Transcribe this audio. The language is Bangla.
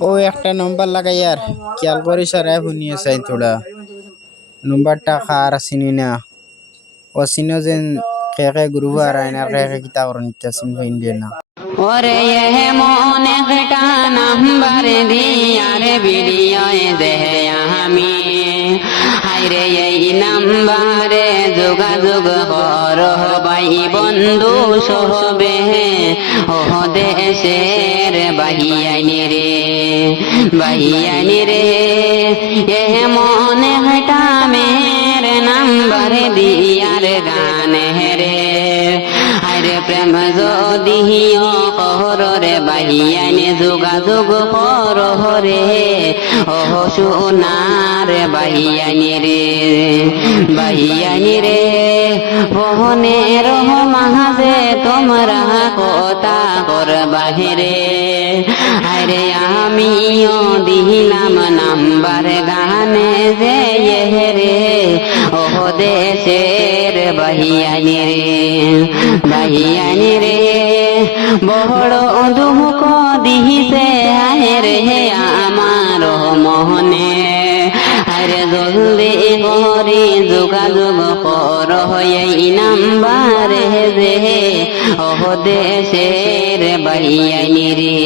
ও একটা নম্বর লাগাই আর খেয়াল করি সারা শুনিয়ে চাই তোরা নম্বরটা খার চিনি না ও চিনো যেন কে কে গ্রুপ আর আয়নার কে কে কিতা করন ইত্যা চিন ইন্ডিয়া না ওরে মন একটা নাম্বার দিয়ার ভিডিও দেহে আমি হাইরে এই নাম্বারে যোগাযোগ কর ভাই বন্ধু সহবে ও দেশের বাহিয়ানি রে মন একটা মের নাম্বার দিয়ার গানে রে আরে প্রেম যদি কররে বাহিয়ানি যোগাযোগ কররে ও সোনার বাহিয়ানি রে বহনের মাঝে তোমরা কথা কর বাহিরে আরে আমিও দিলাম নাম্বার গানে যে রে ও দেশের বাহিয়ানি রে বড় দুঃখ দিছে রে আমার মোহনে আরে জলদি করি যোগাযোগ কর এই নাম্বারে যে ও দেশের বাহিয়ানি রে।